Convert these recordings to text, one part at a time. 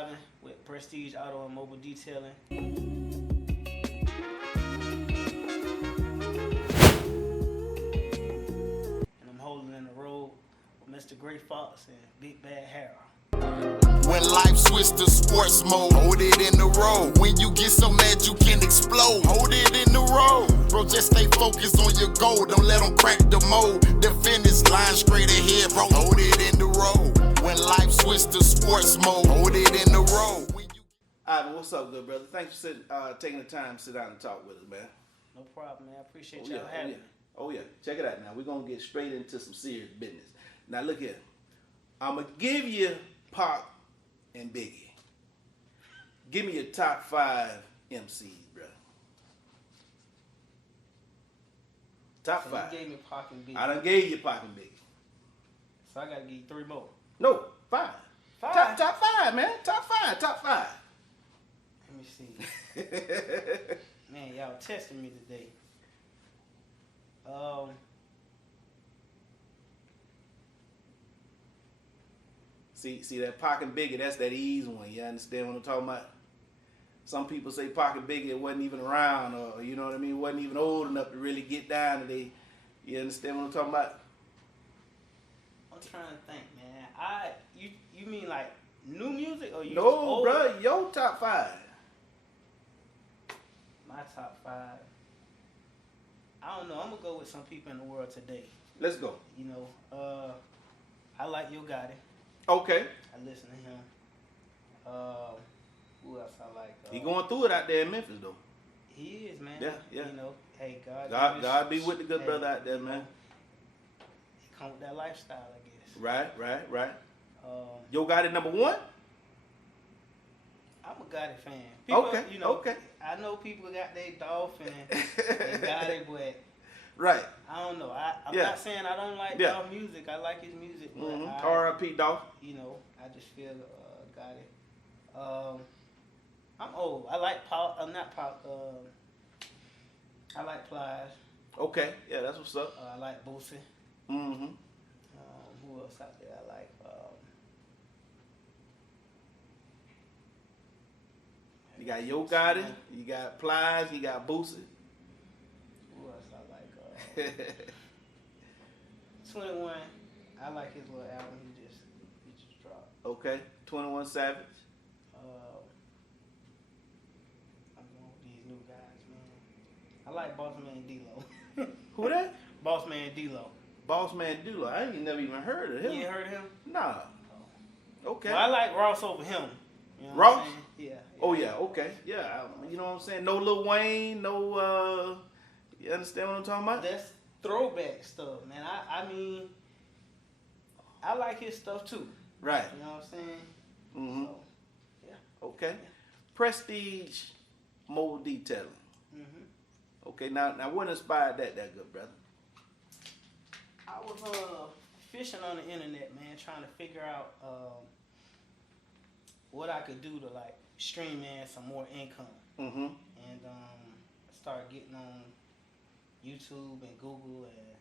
vibing with Prestige Auto and Mobile Detailing. And I'm holding in the road with Mr. Gray Fox and Big Bad Harold. When life switch to sports mode, hold it in the road. When you get so mad you can explode, hold it in the road. Bro, just stay focused on your goal. Don't let them crack the mold. The finish line straight ahead, bro. Hold it in the road. When life switch to sports mode, hold it in the road. Ivan, what's up, good brother? Thanks for taking the time to sit down and talk with us, man. No problem, man. I appreciate y'all having me. Oh, yeah. Check it out now. We're going to get straight into some serious business. Now, look here. I'm going to give you Pac and Biggie. Give me your top 5 MCs, bro. Top So 5. you gave me Pac and Biggie. I done gave you Pac and Biggie. So I gotta give you 3 more. No, 5. 5? Top 5, man. Top 5. Let me see. Man, y'all testing me today. See that Pac and Biggie, that's that easy one. You understand what I'm talking about? Some people say Pac and Biggie wasn't even around, or you know what I mean, wasn't even old enough to really get down today. You understand what I'm talking about? I'm trying to think, man. You mean like new music or you No, just old? bro, your top 5. My top 5. I don't know. I'm gonna go with some people in the world today. Let's go. You know, I like Yo Gotti. Okay. I listen to him. Who else I like? He going through it out there in Memphis, though. He is, man. Yeah. You know, hey, God be with the good brother out there, man. He come with that lifestyle, I guess. Right. Yo Gotti number 1? I'm a Gotti fan. People, Okay, you know, okay. I know people got their Dolphin and Gotti, but Right. I don't know. I'm Yeah. not saying I don't like Yeah. Dolph music. I like his music, but R.I.P. Dolph. you know, I just feel Gotti. I'm old. I like Paul. Not Paul. I like Plies. Okay. Yeah, that's what's up. I like Boosie. Mm-hmm. Who else out there? I like. You got Yo Gotti, you got Plies, you got Boosie. Who else I like? 21. I like his little album he just dropped. Okay. 21 Savage. I'm going with these new guys, man. I like Boss Man D-Lo. Who that? Boss Man D-Lo. Boss Man Dula. I ain't never even heard of him. You ain't heard of him? Nah. Okay. Well, I like Ross over him. You know Ross? what I'm saying? Yeah. Oh yeah, okay. Yeah, you know what I'm saying? No Lil Wayne, no you understand what I'm talking about? That's throwback stuff, man. I mean, I like his stuff too. Right. You know what I'm saying? Mm-hmm. So, yeah. Okay. Yeah. Prestige Mobile Detailing. Mm-hmm. Okay, now what inspired that good brother? I was fishing on the internet, man, trying to figure out what I could do to like stream in some more income. Mm-hmm. And started getting on YouTube and Google and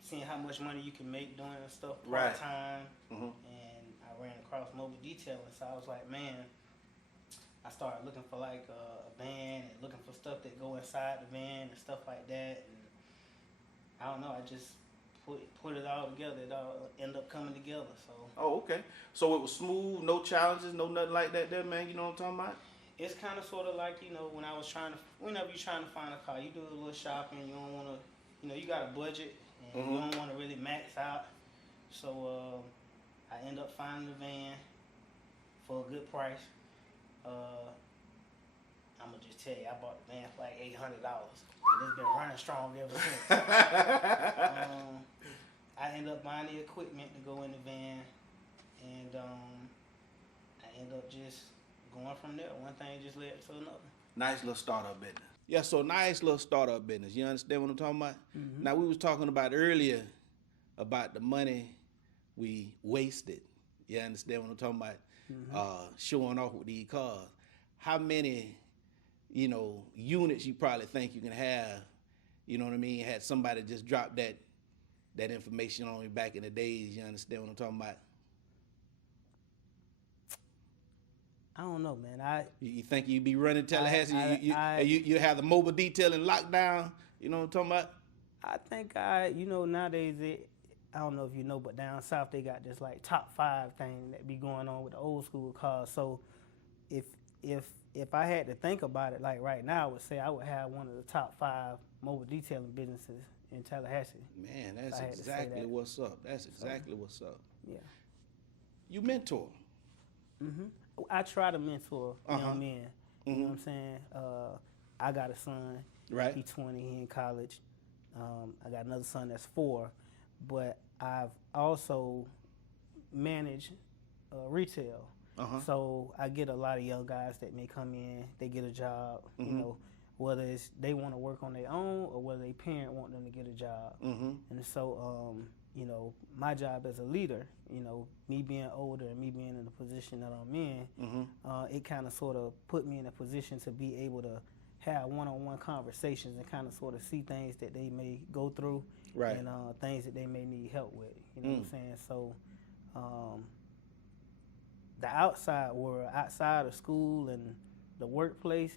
seeing how much money you can make doing stuff part time. Mm-hmm. And I ran across mobile detailing, so I was like, man, I started looking for like a van and looking for stuff that go inside the van and stuff like that. And I don't know, I just put it all together. It all ended up coming together. So Oh, okay. So it was smooth, no challenges, no nothing like that there, man. You know what I'm talking about? it's kind of sort of like, you know, whenever you're trying to find a car, you do a little shopping. You don't want to, you know, you got a budget and you don't want to really max out. So I end up finding a van for a good price. I'm gonna just tell you, I bought the van for like $800, and it's been running strong ever since. I ended up buying the equipment to go in the van, and I ended up just going from there. One thing just led to another. Nice little startup business. Yeah, so nice little startup business. You understand what I'm talking about? Mm-hmm. Now, we was talking about earlier about the money we wasted. You understand what I'm talking about? Mm-hmm. Showing off with these cars. How many, you know, units you probably think you can have, you know what I mean, had somebody just drop that information on you back in the days. You understand what I'm talking about? I don't know, man. You think you be running Tallahassee? I You have the mobile detailing lockdown. You know what I'm talking about? I think nowadays I don't know if you know, but down south they got this like top 5 thing that be going on with the old school cars. So if I had to think about it, like right now, I would say I would have one of the top 5 mobile detailing businesses in Tallahassee. Man, that's exactly what's up. That's exactly what's up. Yeah. You mentor. I try to mentor young men. You know what I'm saying? I got a son. Right. He's 20. He in college. I got another son that's 4. But I've also managed retail. So I get a lot of young guys that may come in, they get a job, you know, whether it's they want to work on their own or whether their parent want them to get a job. And so, you know, my job as a leader, you know, me being older and me being in the position that I'm in, it kind of sort of put me in a position to be able to have one-on-one conversations and kind of sort of see things that they may go through, right, and things that they may need help with. You know what I'm saying? So the outside world, outside of school and the workplace,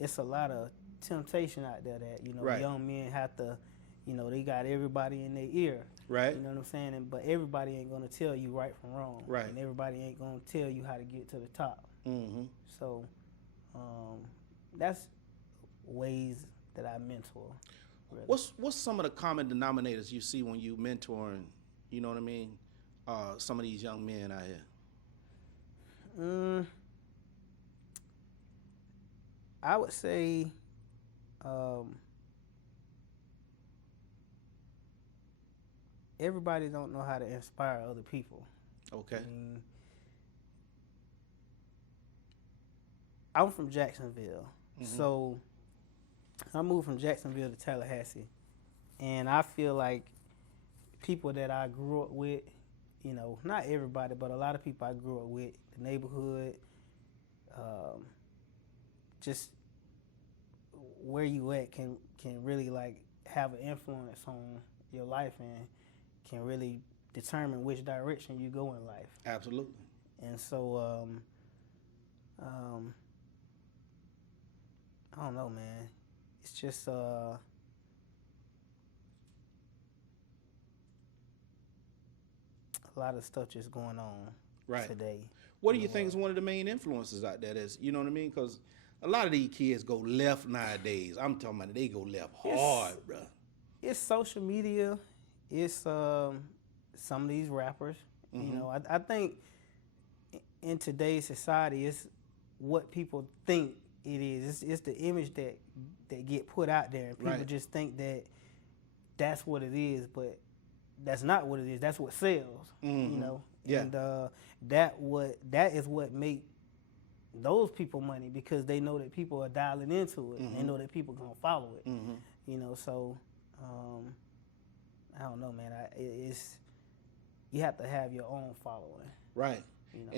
it's a lot of temptation out there that, you know, right, young men have to, you know, they got everybody in their ear. Right. You know what I'm saying? But everybody ain't going to tell you right from wrong. Right. And everybody ain't going to tell you how to get to the top. So that's ways that I mentor. Really. What's some of the common denominators you see when you mentoring, you know what I mean, some of these young men out here? I would say everybody don't know how to inspire other people. Okay. I mean, I'm from Jacksonville, so I moved from Jacksonville to Tallahassee, and I feel like people that I grew up with, you know, not everybody, but a lot of people I grew up with, the neighborhood, just where you at can really like have an influence on your life and can really determine which direction you go in life. Absolutely. And so I don't know, man. It's just a lot of stuff just going on today. What do you think is one of the main influences out there? That's, you know what I mean? Because a lot of these kids go left nowadays. I'm talking about they go left hard, bro. It's social media. It's some of these rappers. You know, I think in today's society, it's what people think it is. It's the image that get put out there, and people just think that that's what it is, but that's not what it is. That's what sells. You know, and that is what make those people money, because they know that people are dialing into it. They know that people gonna follow it. You know, so I don't know, man. It's you have to have your own following. Right. You know?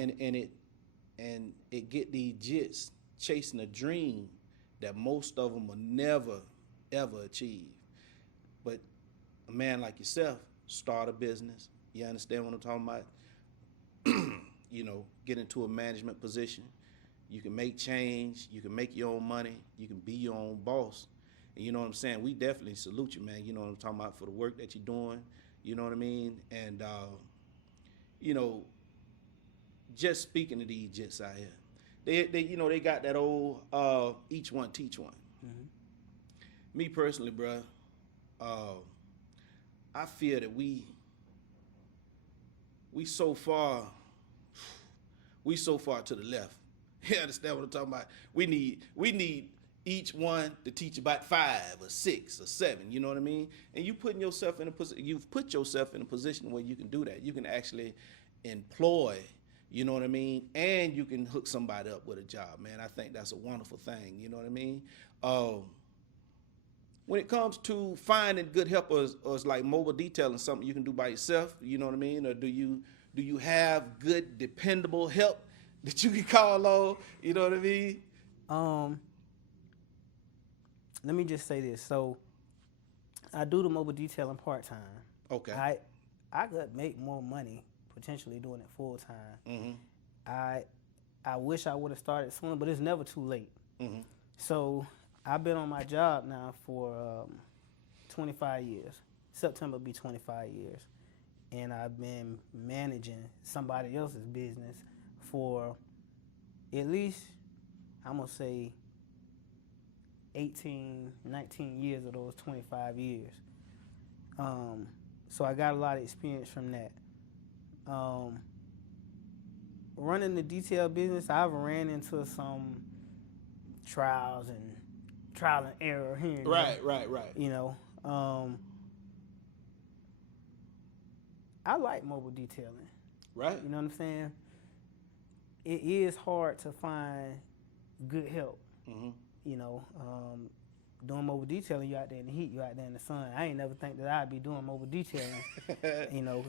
And it get these jits chasing a dream that most of them will never ever achieve. But a man like yourself start a business. You understand what I'm talking about? You know, get into a management position. You can make change. You can make your own money. You can be your own boss. And you know what I'm saying? We definitely salute you, man. You know what I'm talking about, for the work that you're doing. You know what I mean? And, you know, just speaking to these jits out here, they you know, they got that old each one teach one. Me personally, bruh, I feel that we so far to the left. You understand what I'm talking about? We need each one to teach about 5 or 6 or 7. You know what I mean? And you've put yourself in a position where you can do that. You can actually employ. You know what I mean? And you can hook somebody up with a job, man. I think that's a wonderful thing. You know what I mean? When it comes to finding good help, or it's like mobile detailing, something you can do by yourself, you know what I mean? Or do you have good, dependable help that you can call on? You know what I mean? Let me just say this. So I do the mobile detailing part-time. Okay. I could make more money potentially doing it full-time. I wish I would have started sooner, but it's never too late. Mm-hmm. So I've been on my job now for 25 years. September will be 25 years. And I've been managing somebody else's business for at least, I'm going to say, 18, 19 years of those 25 years. So I got a lot of experience from that. Running the detail business, I've ran into some trial and error here. Right. You know, I like mobile detailing. Right. You know what I'm saying? It is hard to find good help. Mm-hmm. You know, doing mobile detailing, you out there in the heat, you out there in the sun. I ain't never think that I'd be doing mobile detailing. You know,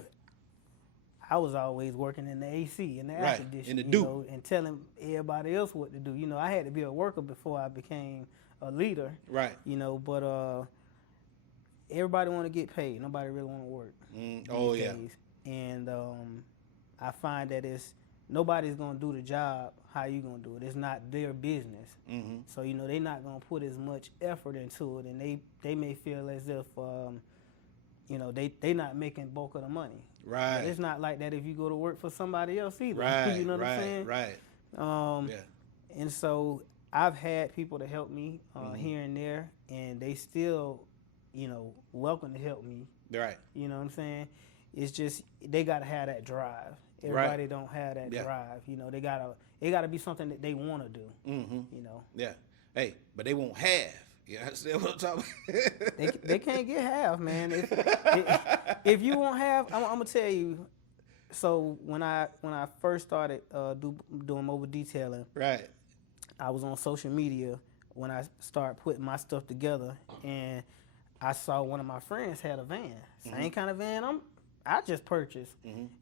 I was always working in the AC, in the air conditioning, in the you know, and telling everybody else what to do. You know, I had to be a worker before I became a leader. Right. You know, but everybody want to get paid. Nobody really want to work. Oh, yeah. Days. And I find that nobody's going to do the job how you going to do it. It's not their business. Mm-hmm. So, you know, they're not going to put as much effort into it, and they may feel as if, you know, they not making bulk of the money. Right. But it's not like that if you go to work for somebody else either. Right. You know what I'm saying? Right. Yeah. And so I've had people to help me here and there, and they still, you know, welcome to help me. Right. You know what I'm saying? It's just they gotta have that drive. Everybody don't have that drive. You know, it gotta be something that they want to do. Mm-hmm. You know. Yeah. Hey, but they won't have. You understand what I'm talking about? they can't get half, man. If you won't have, I'm gonna tell you. So when I first started doing mobile detailing, right, I was on social media when I started putting my stuff together, and I saw one of my friends had a van, same kind of van I just purchased,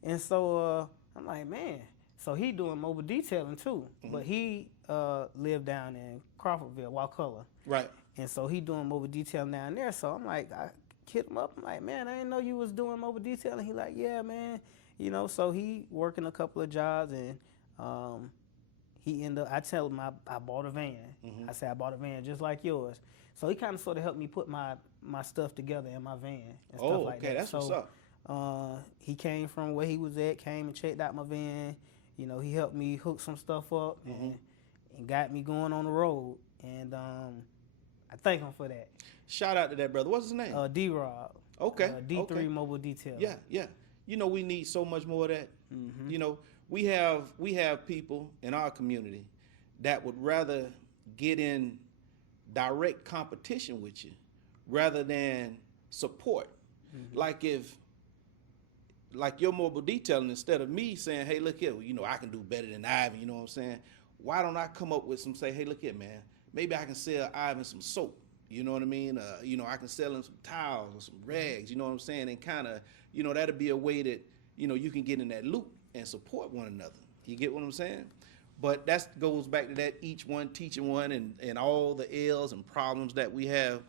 and so I'm like, man. So he doing mobile detailing too, but he lived down in Crawfordville, Wakulla. Right. And so he doing mobile detailing down there. So I'm like, I hit him up. I'm like, man, I didn't know you was doing mobile detailing. He like, yeah, man. You know, so he working a couple of jobs, and he ended up, I tell him I bought a van. I said, I bought a van just like yours. So he kind of sort of helped me put my stuff together in my van and stuff like that. That's what's up. He came from where he was at, came and checked out my van. You know, he helped me hook some stuff up and got me going on the road. And I thank him for that. Shout out to that brother. What's his name? D-Rob. Okay. D3 Mobile Detail. Yeah. You know, we need so much more of that. You know, we have people in our community that would rather get in direct competition with you rather than support. Like your mobile detailing, instead of me saying, hey, look here, you know, I can do better than Ivan, you know what I'm saying? Why don't I come up with say, hey, look here, man, maybe I can sell Ivan some soap, you know what I mean? You know, I can sell him some towels or some rags, you know what I'm saying? And kind of, you know, that'll be a way that, you know, you can get in that loop and support one another. You get what I'm saying? But that goes back to that each one teaching one and all the ills and problems that we have.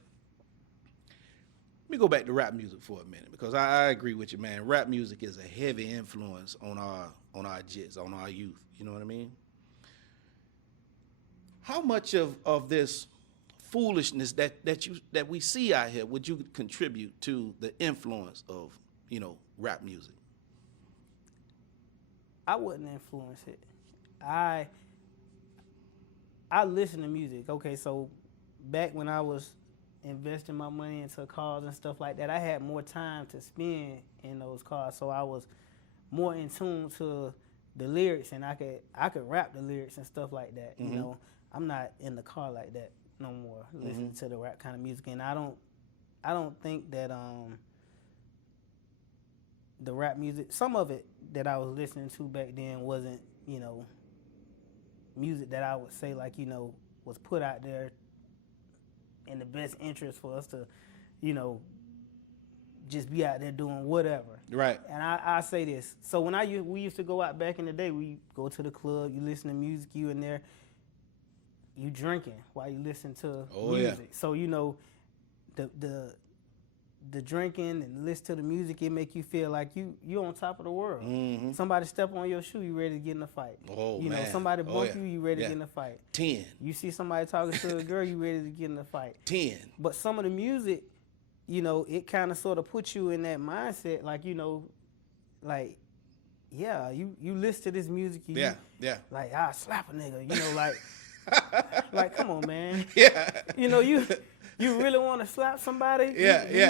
Let me go back to rap music for a minute, because I agree with you, man. Rap music is a heavy influence on our jits, on our youth. You know what I mean? How much of this foolishness that we see out here would you contribute to the influence of, you know, rap music? I wouldn't influence it. I listen to music. Okay, so back when I was investing my money into cars and stuff like that, I had more time to spend in those cars, so I was more in tune to the lyrics, and I could rap the lyrics and stuff like that. You know, I'm not in the car like that no more, listening to the rap kind of music, and I don't think that the rap music, some of it that I was listening to back then wasn't, you know, music that I would say, like, you know, was put out there in the best interest for us to, you know, just be out there doing whatever. Right. And I say this. So when we used to go out back in the day, we go to the club, you listen to music, you in there, you drinking while you listen to music. So, you know, the drinking and listen to the music, it make you feel like you on top of the world. Mm-hmm. Somebody step on your shoe, you ready to get in a fight. Oh, you know, man. somebody Oh, bump yeah. you ready Yeah. to get in a fight. 10. You see somebody talking to a girl, you ready to get in a fight. 10. But some of the music, you know, it kind of sort of puts you in that mindset, like, you know, like, yeah, you listen to this music, you like, I slap a nigga, you know, like, come on, man. Yeah. You know, you really want to slap somebody. You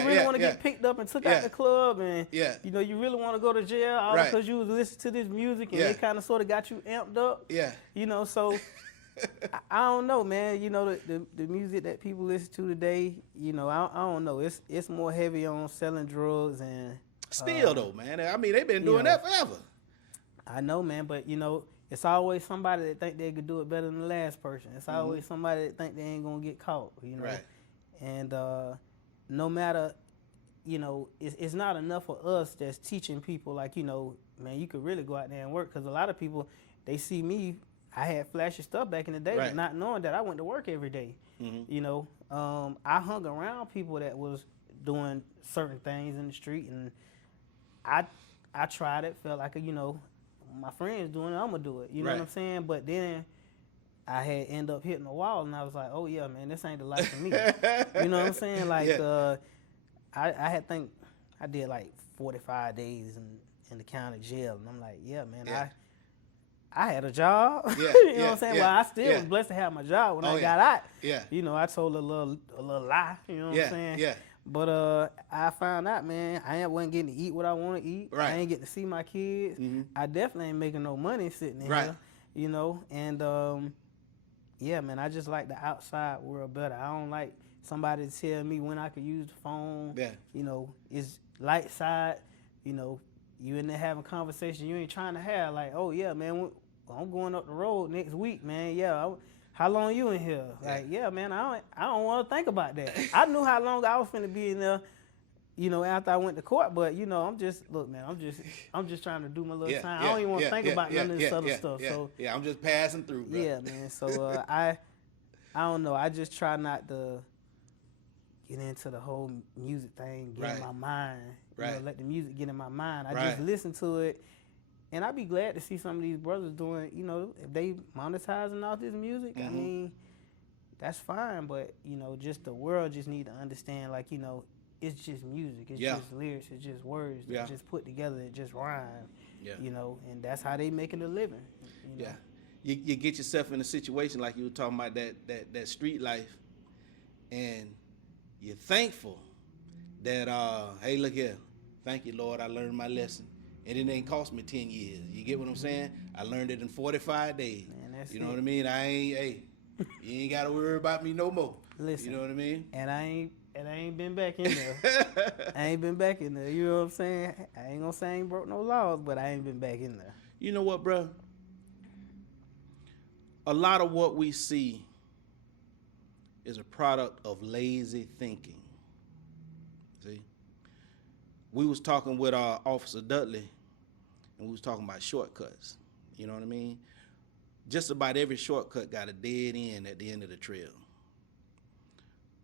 really want to get picked up and took out the club, and you know, you really want to go to jail all because you was listening to this music and they kind of sort of got you amped up. Yeah. You know, so I don't know, man. You know, the music that people listen to today, you know, I don't know. It's more heavy on selling drugs and still though, man. I mean, they've been doing that forever. I know, man, but you know, it's always somebody that think they could do it better than the last person. It's always somebody that think they ain't gonna get caught, you know. Right. And no matter, you know, it's not enough for us that's teaching people, like, you know, man, you could really go out there and work. Because a lot of people, they see me, I had flashy stuff back in the day, but not knowing that I went to work every day. You know, I hung around people that was doing certain things in the street, and I tried it, felt like, you know, my friends doing it, I'm going to do it. You know what I'm saying? But then I had end up hitting a wall, and I was like, oh, yeah, man, this ain't the life for me. You know what I'm saying? Like, I had think I did like 45 days in the county jail, and I'm like, yeah, man, I had a job. you know what I'm saying? Well, I still was blessed to have my job when I got out. You know, I told a little lie, you know what I'm saying? But I found out, man, I wasn't getting to eat what I want to eat. I ain't getting to see my kids. I definitely ain't making no money sitting in here, you know. And, yeah, man, I just like the outside world better. I don't like somebody to tell me when I could use the phone. You know, it's light side, you know, you in there having conversation you ain't trying to have. Like, oh, yeah, man, I'm going up the road next week, man. Yeah, how long you in here? Like, yeah, man, I don't want to think about that. I knew how long I was finna be in there, you know, after I went to court. But, you know, I'm just trying to do my little time. I don't even want to think about none of this other stuff. So I'm just passing through, bro. Yeah, man. So I don't know. I just try not to get into the whole music thing, get in my mind. You know, let the music get in my mind. I just listen to it. And I'd be glad to see some of these brothers doing, you know, if they monetizing off this music, I mean, that's fine. But, you know, just the world just need to understand, like, you know, it's just music. It's just lyrics. It's just words that just put together. It just rhyme, you know, and that's how they making a living. You know? You get yourself in a situation like you were talking about that street life, and you're thankful that, hey, look here, thank you, Lord, I learned my lesson. And it ain't cost me 10 years. You get what I'm saying? I learned it in 45 days. Man, that's what I mean? You ain't got to worry about me no more. Listen, you know what I mean? And I ain't been back in there. I ain't been back in there. You know what I'm saying? I ain't gonna say I ain't broke no laws, but I ain't been back in there. You know what, bro? A lot of what we see is a product of lazy thinking. See? We was talking with Officer Dudley, and we was talking about shortcuts. You know what I mean? Just about every shortcut got a dead end at the end of the trail.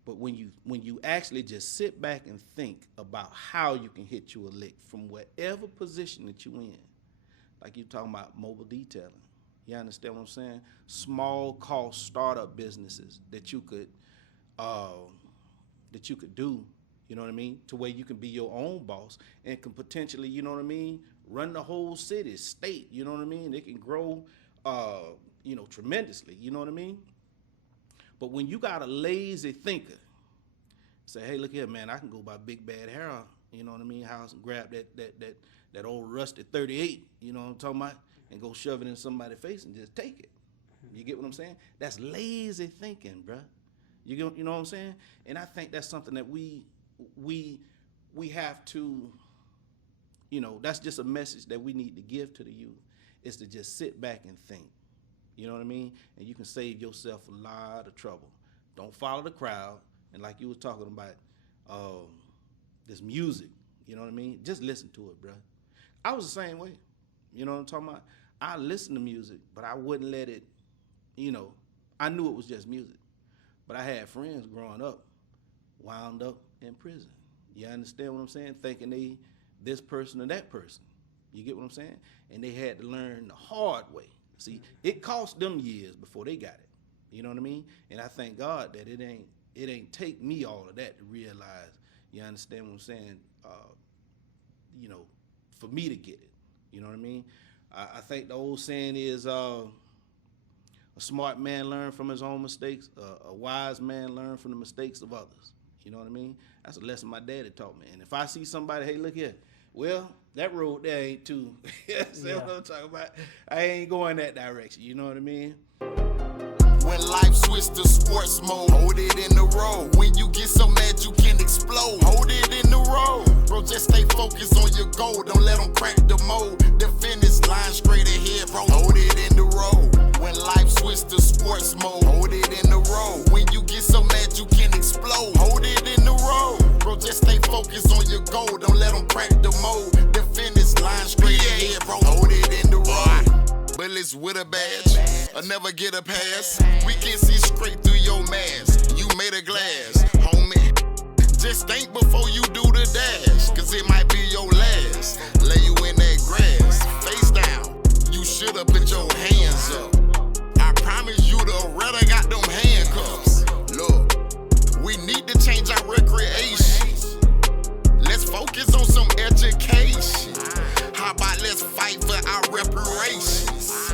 But when you actually just sit back and think about how you can hit you a lick from whatever position that you in, like you talking about mobile detailing, you understand what I'm saying? Small cost startup businesses that you could do, you know what I mean, to where you can be your own boss and can potentially, you know what I mean, run the whole city, state, you know what I mean? They can grow, you know, tremendously, you know what I mean? But when you got a lazy thinker, say, hey, look here, man, I can go by Big Bad Harold, you know what I mean, house and grab that old rusty 38, you know what I'm talking about, and go shove it in somebody's face and just take it. You get what I'm saying? That's lazy thinking, bruh. You know what I'm saying? And I think that's something that we have to, you know, that's just a message that we need to give to the youth, is to just sit back and think. You know what I mean? And you can save yourself a lot of trouble. Don't follow the crowd. And like you was talking about this music, you know what I mean? Just listen to it, bro. I was the same way. You know what I'm talking about? I listen to music, but I wouldn't let it, you know, I knew it was just music. But I had friends growing up, wound up in prison. You understand what I'm saying? Thinking they this person or that person. You get what I'm saying? And they had to learn the hard way. See, it cost them years before they got it. You know what I mean? And I thank God that it ain't take me all of that to realize. You understand what I'm saying? You know, for me to get it. You know what I mean? I think the old saying is, a smart man learns from his own mistakes. A wise man learns from the mistakes of others. You know what I mean? That's a lesson my daddy taught me. And if I see somebody, hey, look here. Well, that road there ain't too. See what I'm talking about? I ain't going that direction. You know what I mean? When life switch to sports mode, hold it in the road. When you get so mad you can explode, hold it in the road. Bro, just stay focused on your goal. Don't let them crack the mold. The finish line straight ahead, bro. Hold it in the road. When life switch to sports mode, hold it in the road. When you get so mad you can explode, hold it in the road. Bro, just stay focused on your goal. Don't let them crack the mold. The finish line straight ahead, bro. Hold it in the road. Bullets with a badge, I'll never get a pass. We can see straight through your mask. You made of glass, homie. Just think before you do the dash, cause it might be your last. Lay you in that grass, face down. You shoulda put your hands up. I promise you the Retta got them handcuffs. Look, we need to change our record